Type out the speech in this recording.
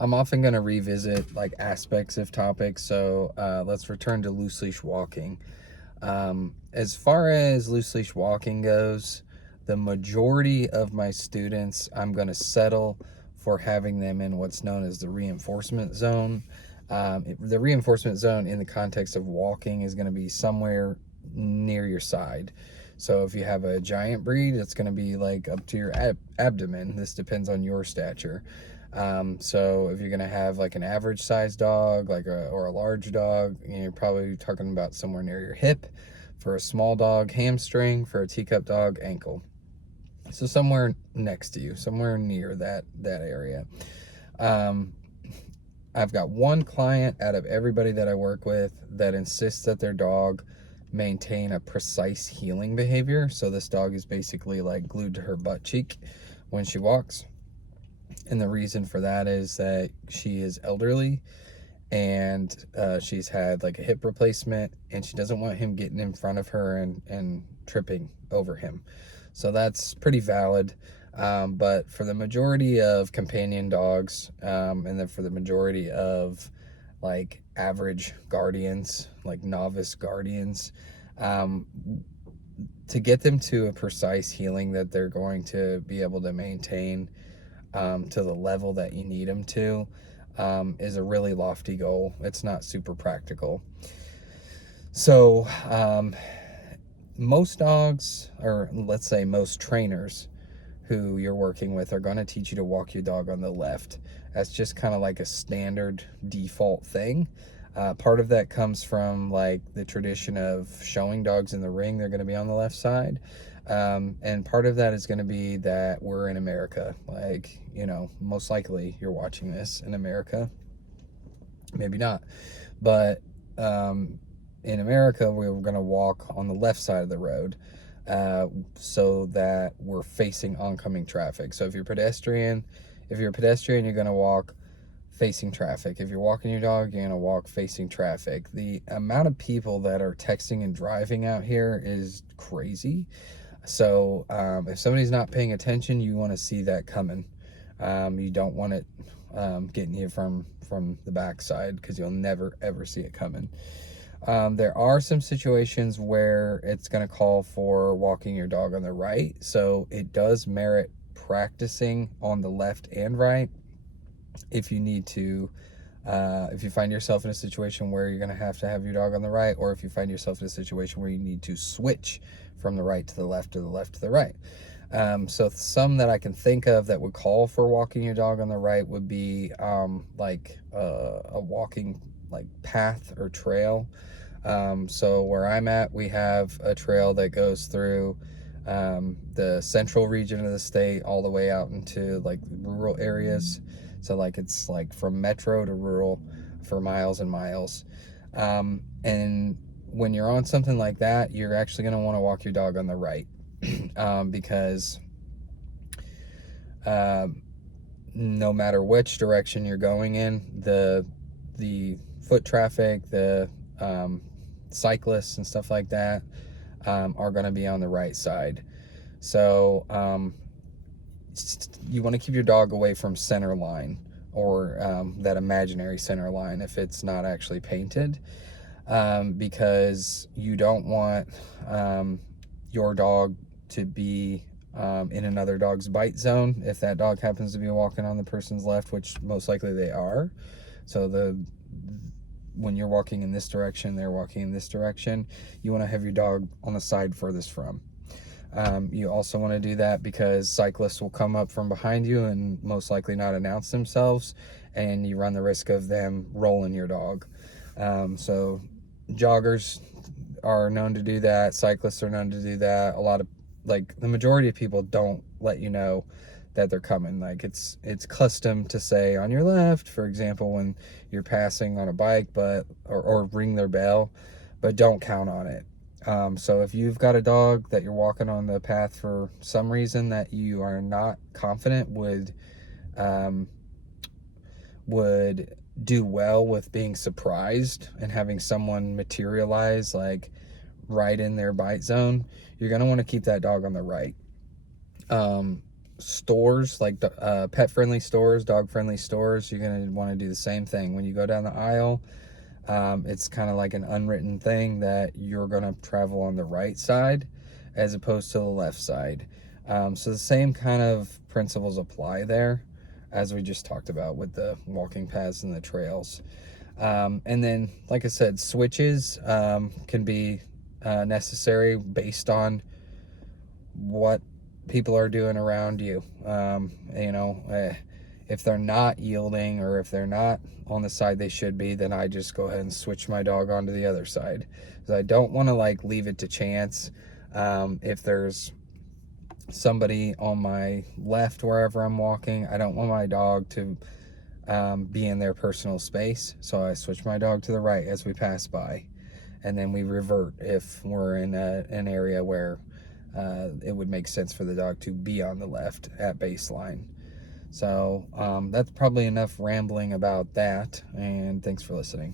I'm often going to revisit like aspects of topics. So let's return to loose leash walking. As far as loose leash walking goes, the majority of my students, I'm going to settle for having them in what's known as the reinforcement zone. The reinforcement zone in the context of walking is going to be somewhere near your side. So if you have a giant breed, it's going to be like up to your abdomen. This depends on your stature. So if you're going to have like an average size dog, or a large dog, you're probably talking about somewhere near your hip. For a small dog, hamstring. For a teacup dog, ankle. So somewhere next to you, somewhere near that area. Um, I've got one client out of everybody that I work with that insists that their dog maintain a precise heeling behavior. So this dog is basically like glued to her butt cheek when she walks. And the reason for that is that she is elderly and she's had like a hip replacement, and she doesn't want him getting in front of her and tripping over him. So that's pretty valid. But for the majority of companion dogs, and then for the majority of like average guardians, like novice guardians, um, to get them to a precise heeling that they're going to be able to maintain to the level that you need them to, is a really lofty goal. It's not super practical. So most dogs, or let's say most trainers who you're working with, are going to teach you to walk your dog on the left. That's just kind of like a standard default thing. Part of that comes from like the tradition of showing dogs in the ring they're going to be on the left side. And part of that is going to be that we're in America. Like, most likely you're watching this in America. Maybe not. But in America, we're going to walk on the left side of the road, so that we're facing oncoming traffic. So if you're a pedestrian, you're going to walk facing traffic. If you're walking your dog, you're going to walk facing traffic. The amount of people that are texting and driving out here is crazy. So if somebody's not paying attention, you want to see that coming. You don't want it getting you from the backside, because you'll never ever see it coming. There are some situations where it's going to call for walking your dog on the right, so it does merit practicing on the left and right if you need to. If you find yourself in a situation where you're going to have your dog on the right, or if you find yourself in a situation where you need to switch from the right to the left, or the left to the right. So some that I can think of that would call for walking your dog on the right would be like a walking like path or trail. So where I'm at, we have a trail that goes through the central region of the state all the way out into like rural areas. So like it's like from metro to rural for miles and miles. And when you're on something like that, you're actually going to want to walk your dog on the right, because no matter which direction you're going in, the foot traffic, the cyclists and stuff like that, are going to be on the right side. So you want to keep your dog away from center line, or that imaginary center line if it's not actually painted, because you don't want your dog to be in another dog's bite zone if that dog happens to be walking on the person's left, which most likely they are. So when you're walking in this direction, they're walking in this direction, you want to have your dog on the side furthest from. You also want to do that because cyclists will come up from behind you and most likely not announce themselves, and you run the risk of them rolling your dog. So joggers are known to do that. Cyclists are known to do that. The majority of people don't let you know that they're coming. Like it's custom to say on your left, for example, when you're passing on a bike, or ring their bell, but don't count on it. So if you've got a dog that you're walking on the path for some reason that you are not confident would do well with being surprised and having someone materialize like right in their bite zone, you're going to want to keep that dog on the right. stores, like pet friendly stores, dog friendly stores, you're going to want to do the same thing. When you go down the aisle, it's kind of like an unwritten thing that you're going to travel on the right side as opposed to the left side. So the same kind of principles apply there as we just talked about with the walking paths and the trails. And then, like I said, switches can be necessary based on what people are doing around you. If they're not yielding or if they're not on the side they should be, then I just go ahead and switch my dog onto the other side. Because I don't want to like leave it to chance. If there's somebody on my left wherever I'm walking, I don't want my dog to be in their personal space. So I switch my dog to the right as we pass by. And then we revert if we're in an area where it would make sense for the dog to be on the left at baseline. So that's probably enough rambling about that, and thanks for listening.